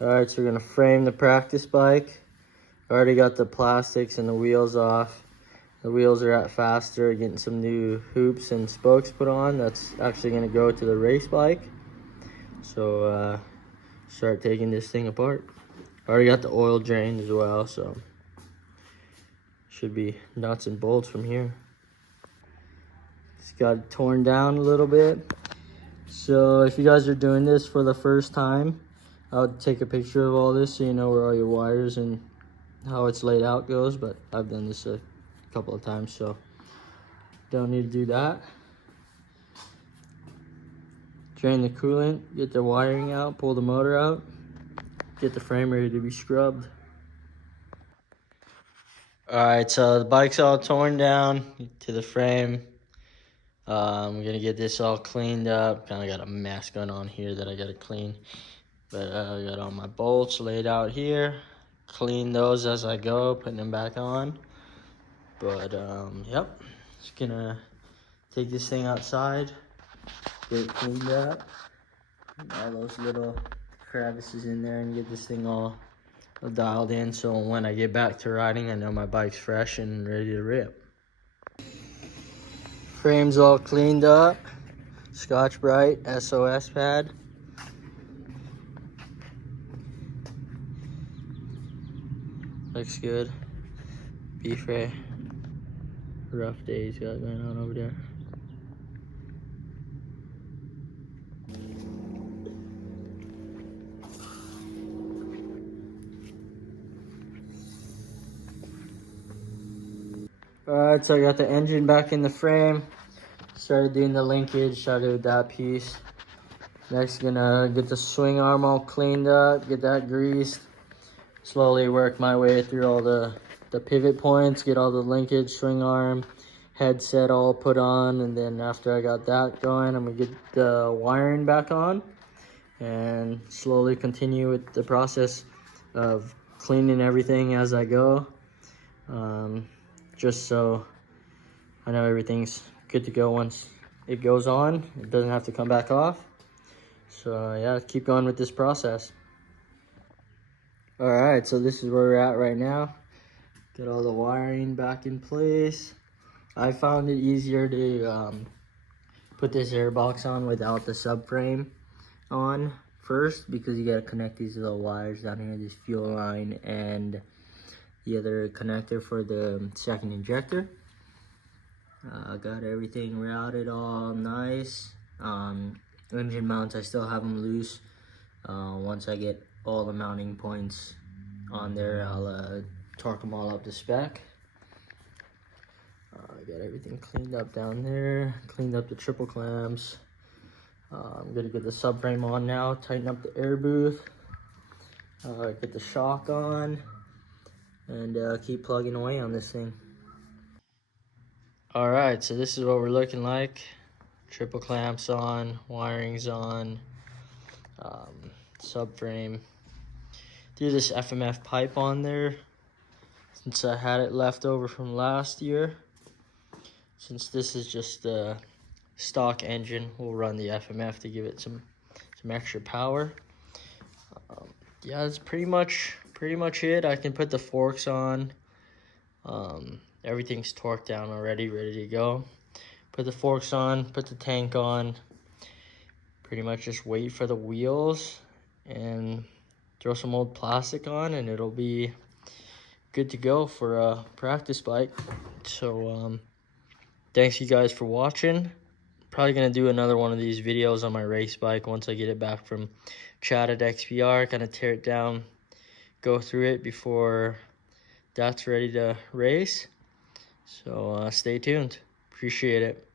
Alright, so we're gonna frame the practice bike. Already got the plastics and the wheels off. The wheels are at faster, getting some new hoops and spokes put on. That's actually gonna go to the race bike. So start taking this thing apart. Already got the oil drained as well, so should be nuts and bolts from here. It's got it torn down a little bit. So if you guys are doing this for the first time, I would take a picture of all this so you know where all your wires and how it's laid out goes, but I've done this a couple of times, so don't need to do that. Drain the coolant, get the wiring out, pull the motor out, get the frame ready to be scrubbed. Alright, so the bike's all torn down to the frame. I'm gonna get this all cleaned up. Kind of got a mess going on here that I gotta clean. But I got all my bolts laid out here. Clean those as I go, putting them back on. But yep, just gonna take this thing outside, get it cleaned up. All those little crevices in there, and get this thing all dialed in, so when I get back to riding, I know my bike's fresh and ready to rip. Frame's all cleaned up. Scotch-Brite SOS pad. Looks good. B-Fray. Rough day he's got going on over there. Alright, so I got the engine back in the frame. Started doing the linkage, started with that piece. Next, gonna get the swing arm all cleaned up, get that greased. Slowly work my way through all the pivot points, get all the linkage, swing arm, headset all put on. And then after I got that going, I'm gonna get the wiring back on and slowly continue with the process of cleaning everything as I go. Just so I know everything's good to go once it goes on. It doesn't have to come back off. So yeah, keep going with this process. All right, so this is where we're at right now. Got all the wiring back in place. I found it easier to put this airbox on without the subframe on first, because you gotta connect these little wires down here, this fuel line and the other connector for the second injector. Got everything routed all nice. Engine mounts, I still have them loose. Once I get all the mounting points on there, I'll torque them all up to spec. I got everything cleaned up down there, cleaned up the triple clamps. I'm gonna get the subframe on now, tighten up the air booth, get the shock on, and keep plugging away on this thing. All right, so this is what we're looking like. Triple clamps on, wiring's on, subframe. Threw this FMF pipe on there since I had it left over from last year. Since this is just a stock engine, we'll run the FMF to give it some extra power. Yeah, that's pretty much it. I can put the forks on. Everything's torqued down already, ready to go. Put the forks on, put the tank on. Pretty much just wait for the wheels and throw some old plastic on, and it'll be good to go for a practice bike. So thanks you guys for watching. Probably gonna do another one of these videos on my race bike once I get it back from Chad at XPR. Kind of tear it down, go through it before that's ready to race. So stay tuned. Appreciate it.